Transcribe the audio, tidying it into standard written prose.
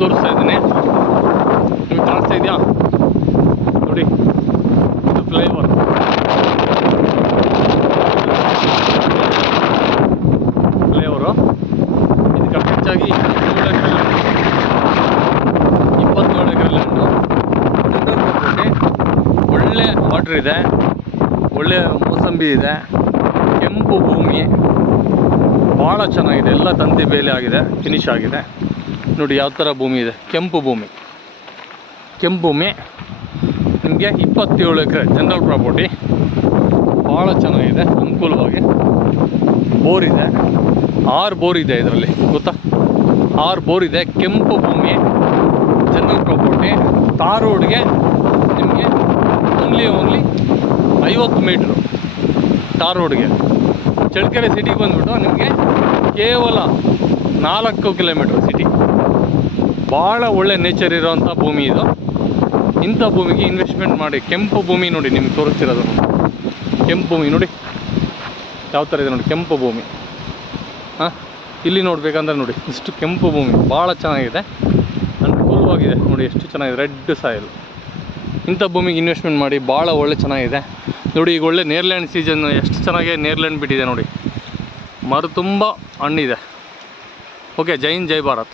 ತೋರಿಸ್ತಾ ಇದ್ದೀನಿ. ನಿಮ್ಗೆ ಕಾಣಿಸ್ತಾ ಇದೆಯಾ ನೋಡಿ, ಇದು ಫ್ಲೈಓವರ್. ಫ್ಲೈಓವರು ಇದಕ್ಕೆ ಹೆಚ್ಚಾಗಿ 27 ಎಕರೆ ಲ್ಯಾಂಡು. ಒಳ್ಳೆ ವಾಟ್ರ್ ಇದೆ, ಒಳ್ಳೆ ಮೋಸಂಬಿ ಇದೆ, ಕೆಂಪು ಭೂಮಿ, ಭಾಳ ಚೆನ್ನಾಗಿದೆ. ಎಲ್ಲ ತಂತಿ ಬೇಲಿ ಆಗಿದೆ, ಫಿನಿಶ್ ಆಗಿದೆ. ನೋಡಿ ಯಾವ ಥರ ಭೂಮಿ ಇದೆ, ಕೆಂಪು ಭೂಮಿ. ಕೆಂಪು ಭೂಮಿ ನಿಮಗೆ 27 ಎಕರೆ ಜನರಲ್ ಪ್ರಾಪರ್ಟಿ, ಭಾಳ ಚೆನ್ನಾಗಿದೆ, ಅನುಕೂಲವಾಗಿ. ಬೋರ್ ಇದೆ, 6 ಬೋರ್ ಇದೆ ಇದರಲ್ಲಿ, ಗೊತ್ತಾ? 6 ಬೋರ್ ಇದೆ. ಕೆಂಪು ಭೂಮಿ, ಜನರಲ್ ಪ್ರಾಪರ್ಟಿ. ತಾರ್ ರೋಡ್ಗೆ ನಿಮಗೆ ಓನ್ಲಿ 50 ಮೀಟ್ರು ತಾರ್ ರೋಡ್ಗೆ. ಚಳ್ಳಕೆರೆ ಸಿಟಿಗೆ ಬಂದುಬಿಟ್ಟು ನಿಮಗೆ ಕೇವಲ 4 ಕಿಲೋಮೀಟ್ರ್ ಸಿಟಿ. ಭಾಳ ಒಳ್ಳೆ ನೇಚರ್ ಇರೋವಂಥ ಭೂಮಿ ಇದು. ಇಂಥ ಭೂಮಿಗೆ ಇನ್ವೆಸ್ಟ್ಮೆಂಟ್ ಮಾಡಿ. ಕೆಂಪು ಭೂಮಿ ನೋಡಿ, ನಿಮ್ಗೆ ತೋರಿಸ್ತಿರೋದು ನೋಡಿ, ಕೆಂಪು ಭೂಮಿ ನೋಡಿ ಯಾವ ಥರ ಇದೆ ನೋಡಿ, ಕೆಂಪು ಭೂಮಿ. ಹಾಂ, ಇಲ್ಲಿ ನೋಡಬೇಕಂದ್ರೆ ನೋಡಿ, ಇಷ್ಟು ಕೆಂಪು ಭೂಮಿ, ಭಾಳ ಚೆನ್ನಾಗಿದೆ, ಅನುಕೂಲವಾಗಿದೆ ನೋಡಿ, ಎಷ್ಟು ಚೆನ್ನಾಗಿದೆ. Red soil. ಇಂಥ ಭೂಮಿಗೆ ಇನ್ವೆಸ್ಟ್ಮೆಂಟ್ ಮಾಡಿ, ಭಾಳ ಒಳ್ಳೆ ಚೆನ್ನಾಗಿದೆ ನೋಡಿ. ಈಗ ಒಳ್ಳೆ ನೇರ್ಲ್ಯಾಂಡ್ ಸೀಸನ್ನು, ಎಷ್ಟು ಚೆನ್ನಾಗಿ ನೇರ್ಲ್ಯಾಂಡ್ ಬಿಟ್ಟಿದೆ ನೋಡಿ, ಮರ ತುಂಬ ಹಣ್ಣಿದೆ. ಓಕೆ, ಜೈ ಹಿಂದ್, ಜೈ ಭಾರತ್.